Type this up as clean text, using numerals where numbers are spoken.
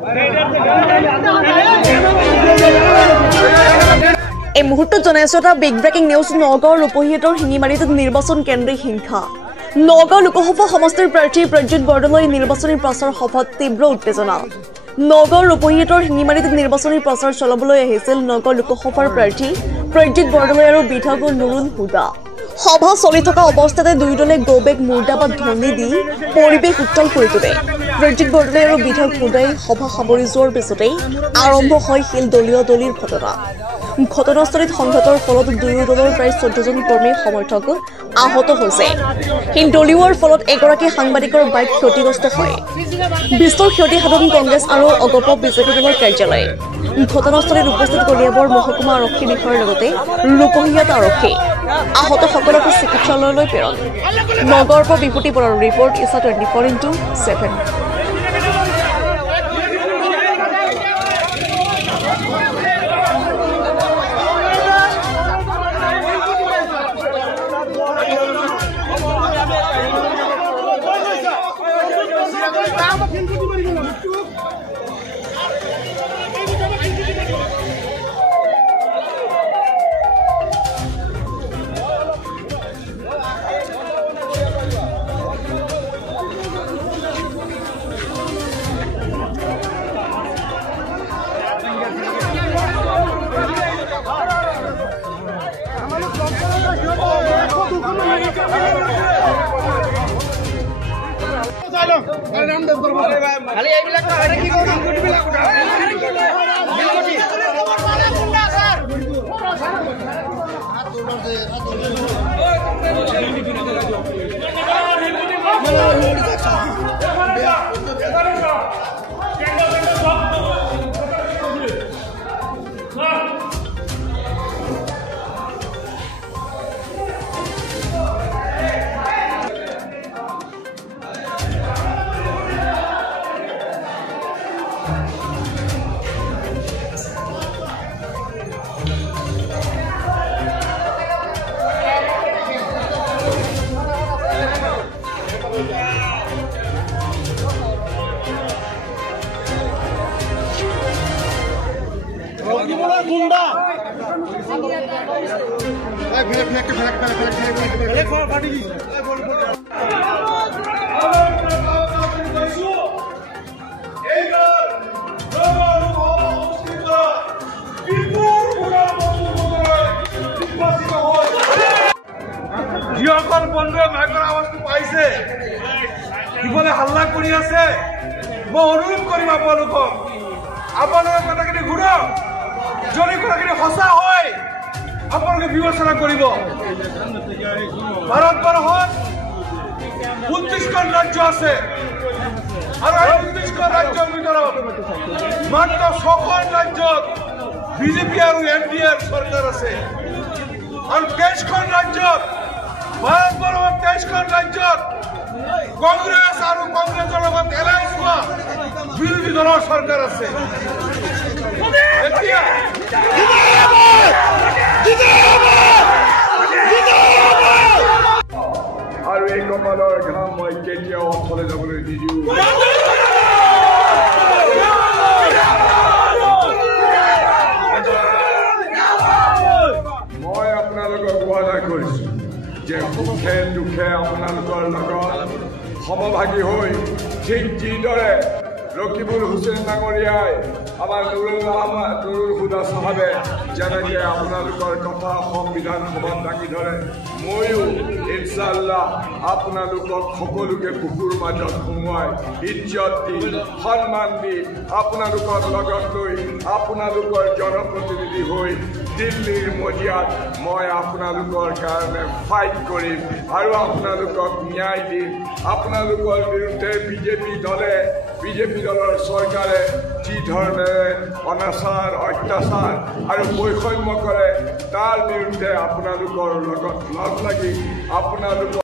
এই মুহূৰ্তত জনাইছো এটা বিগ ব্ৰেকিং নিউজ। নগাঁৱৰ ৰূপহীহঁতৰ শিঙিমাৰীত নিৰ্বাচন কেন্দ্ৰিক হিংসা। নগাঁও লোকসভা সমষ্টিৰ প্ৰাৰ্থী প্ৰজ্যোৎ বৰদলৈ নিৰ্বাচনী প্ৰচাৰ সভাত তীব্ৰ উত্তেজনা। নগাঁৱৰ ৰূপহীহঁতৰ শিঙিমাৰীত নিৰ্বাচনী প্ৰচাৰ চলাবলৈ আহিছিল নগাঁও লোকসভাৰ প্ৰাৰ্থী প্ৰজ্যোৎ বৰদলৈ আৰু বিধায়ক নুৰুল হুদা। সভা চলি থকা অৱস্থাতে দুই দলে গৌবেগ মুৰ্দাবাদ ধ্বনি দি পৰিৱেশ উত্তল কৰি তোলে। প্ৰজ্যোৎ বৰদলৈ আৰু বিধায়ক হুদাই সভা সামৰি যোৱাৰ পিছতেই আৰম্ভ হয় শিল দলীয় ঘটনা। ঘটনাস্থলীত সংঘাতৰ ফলত দুয়ো দলৰ প্ৰায় 14জন কৰ্মী সমৰ্থক আহত হৈছে। দলীয়ৰ ফলত এগৰাকী সাংবাদিকৰ বাইক ক্ষতিগ্ৰস্ত হয়। বিস্তৰ ক্ষতি সাধন কংগ্ৰেছ আৰু অগপ বিজেপি দলৰ কাৰ্যালয়। ঘটনাস্থলীত উপস্থিত কলিয়াবৰ মহকুমা আৰক্ষী বিষয়াৰ লগতে ৰূপহীয়াত আৰক্ষী। আহতসকলক চিকিৎসালয়লৈ প্ৰেৰণ। নগাঁৱৰ পৰা বিভূতি বৰাৰ ৰিপৰ্ট ইছা 24x7। যিসকল বন্ধুৱে মাইকৰ আৱাজটো পাইছে কিফালে হাল্লা কৰি আছে, মই অনুৰোধ কৰিম আপোনালোকক কথাখিনি ঘূৰক। যদি কথাখিনি সঁচা হয় আপোনালোকে বিবেচনা কৰিব। ভাৰতবৰ্ষত 29খন ৰাজ্য আছে আৰু এই 29খন ৰাজ্যৰ ভিতৰত মাত্ৰ 6খন ৰাজ্যত বিজেপি আৰু NDA চৰকাৰ আছে আৰু 23খন ৰাজ্যত ভাৰতবৰ্ষৰ 23খন ৰাজ্যত কংগ্ৰেছ আৰু কংগ্ৰেছৰ লগত এলায়েন্স হোৱা বিৰোধী দলৰ চৰকাৰ আছে। আৰু এই কপালৰ ঘাম মই কেতিয়াও অথলে যাবলৈ নিদিওঁ। মই আপোনালোকক ৱাদা কৰিছো যে সুখে দুখে আপোনালোকৰ লগত সমভাগী হৈ ঠিক যিদৰে ৰকিবুল হুছেইন ডাঙৰীয়াই আমাৰ নুৰুল হুদা চাহাবে যেনেকৈ আপোনালোকৰ কথা সংবিধান সভাত দাঙি ধৰে, ময়ো ইনশাআল্লাহ আপোনালোকক সকলোকে বুকুৰ মাজত সোমোৱাই ইজ্জত দি সন্মান দি আপোনালোকৰ লগত লৈ আপোনালোকৰ জনপ্ৰতিনিধি হৈ দিল্লীৰ মজিয়াত মই আপোনালোকৰ কাৰণে ফাইট কৰিম আৰু আপোনালোকক ন্যায় দিম। আপোনালোকৰ বিৰুদ্ধে বিজেপি দলৰ চৰকাৰে যি ধৰণেৰে অনাচাৰ অত্যাচাৰ আৰু বৈষম্য কৰে তাৰ বিৰুদ্ধে আপোনালোকৰ লগত লগ লাগি আপোনালোকৰ